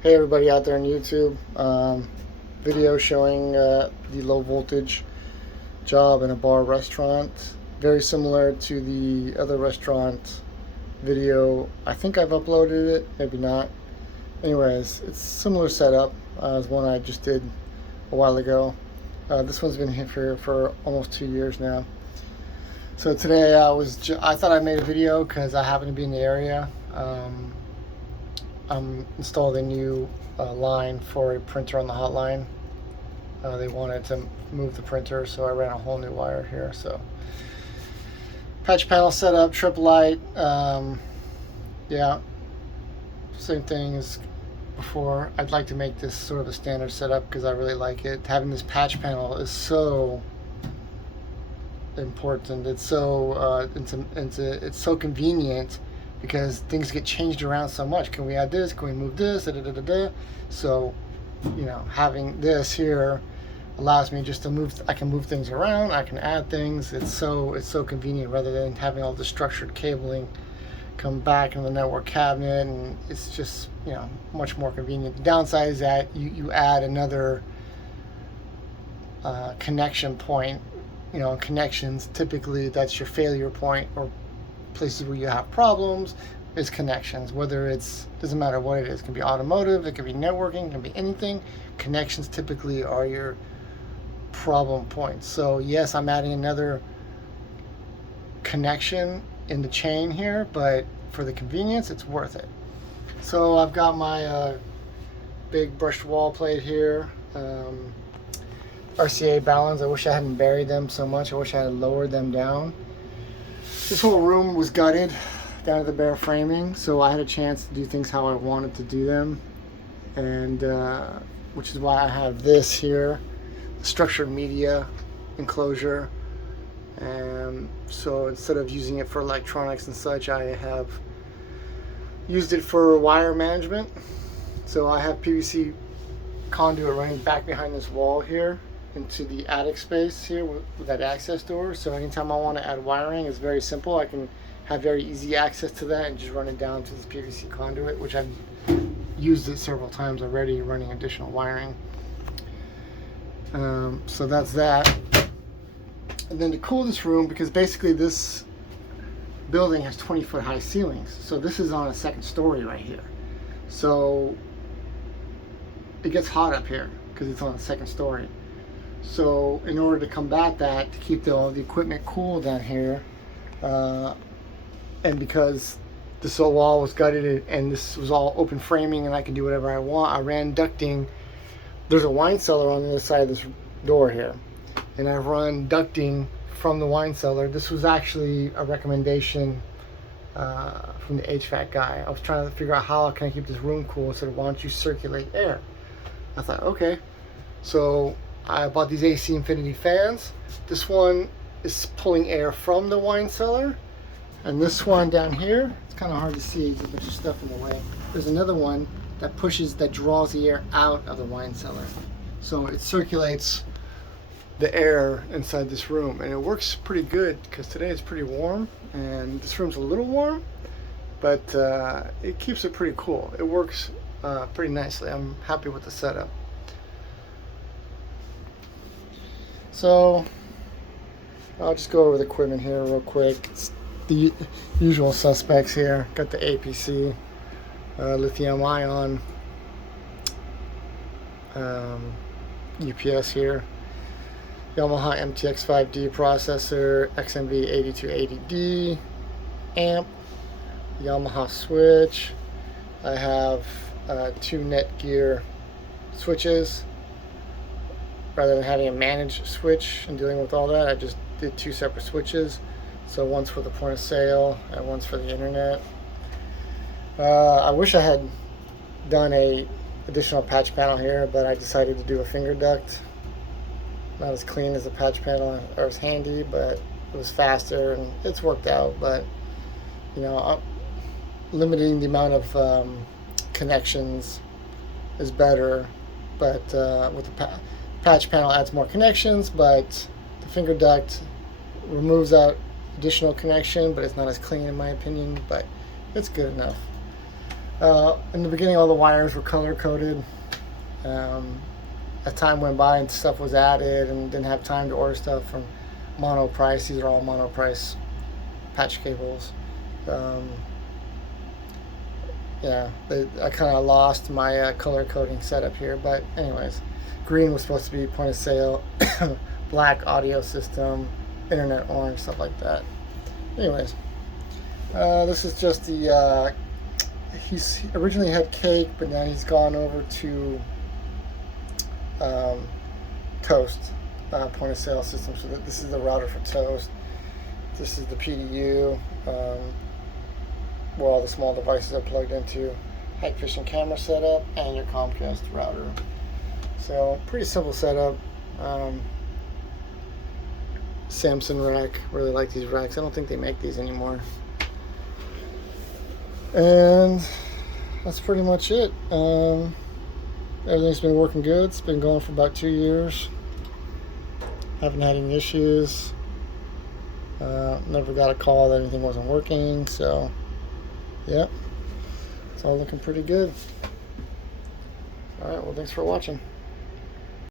Hey everybody out there on YouTube, video showing the low voltage job in a bar restaurant. Very similar to the other restaurant video. I think I've uploaded it, maybe not. Anyways, it's similar setup as one I just did a while ago. This one's been here for almost 2 years now. So today I thought I made a video because I happen to be in the area. I'm installed a new line for a printer on the hotline. They wanted to move the printer, so I ran a whole new wire here. So patch panel setup, trip light. Yeah, same thing as before. I'd like to make this sort of a standard setup because I really like it. Having this patch panel is so important. It's so it's so convenient because things get changed around so much. Can we add this? Can we move this? Da, da, da, da, da. So, having this here allows me just to move. I can move things around. I can add things. It's so convenient rather than having all the structured cabling come back in the network cabinet, and it's just much more convenient. The downside is that you add another connection point. Connections, typically that's your failure point, or places where you have problems is connections. Whether doesn't matter what it is. It can be automotive, it can be networking, it can be anything. Connections typically are your problem points. So yes, I'm adding another connection in the chain here, but for the convenience, it's worth it. So I've got my big brushed wall plate here. RCA balance. I wish I hadn't buried them so much. I wish I had lowered them down. This whole room was gutted down to the bare framing, so I had a chance to do things how I wanted to do them, and which is why I have this here, the structured media enclosure. And so instead of using it for electronics and such, I have used it for wire management. So I have PVC conduit running back behind this wall here into the attic space here with that access door. So anytime I want to add wiring, it's very simple. I can have very easy access to that and just run it down to this PVC conduit, which I've used it several times already running additional wiring. So that's that. And then to cool this room, because basically this building has 20-foot high ceilings, so this is on a second story right here. So it gets hot up here because it's on the second story. So in order to combat that, to keep all the equipment cool down here, and because this whole wall was gutted and this was all open framing and I can do whatever I want, I ran ducting. There's a wine cellar on the other side of this door here, and I've run ducting from the wine cellar. This was actually a recommendation from the HVAC guy. I was trying to figure out how can I keep this room cool. I said, why don't you circulate air? I thought, okay. So I bought these AC Infinity fans. This one is pulling air from the wine cellar, and this one down here, it's kind of hard to see, there's a bunch of stuff in the way. There's another one that draws the air out of the wine cellar. So it circulates the air inside this room, and it works pretty good because today it's pretty warm and this room's a little warm, but it keeps it pretty cool. It works pretty nicely. I'm happy with the setup. So I'll just go over the equipment here real quick. It's the usual suspects here. Got the APC, lithium ion, UPS here, Yamaha MTX5D processor, XMV8280D, amp, Yamaha switch. I have 2 Netgear switches. Rather than having a managed switch and dealing with all that, I just did 2 separate switches. So one's for the point of sale and one's for the internet. I wish I had done a additional patch panel here, but I decided to do a finger duct. Not as clean as the patch panel, or as handy, but it was faster and it's worked out. But limiting the amount of connections is better. But with the patch panel adds more connections, but the finger duct removes that additional connection, but it's not as clean in my opinion, but it's good enough. In the beginning, all the wires were color coded. As time went by and stuff was added, and didn't have time to order stuff from mono price. These are all mono price patch cables. Yeah, I kind of lost my color coding setup here, but anyways, green was supposed to be point of sale, black audio system, internet orange, stuff like that. Anyways, this is just the he's originally had cake, but now he's gone over to toast point of sale system. So this is the router for toast. This is the PDU where all the small devices are plugged into. Hike fishing camera setup and your Comcast router. So pretty simple setup. Samsung rack. Really like these racks. I don't think they make these anymore. And that's pretty much it. Everything's been working good. It's been going for about 2 years. Haven't had any issues. Never got a call that anything wasn't working. So, yeah, it's all looking pretty good. All right, well, thanks for watching.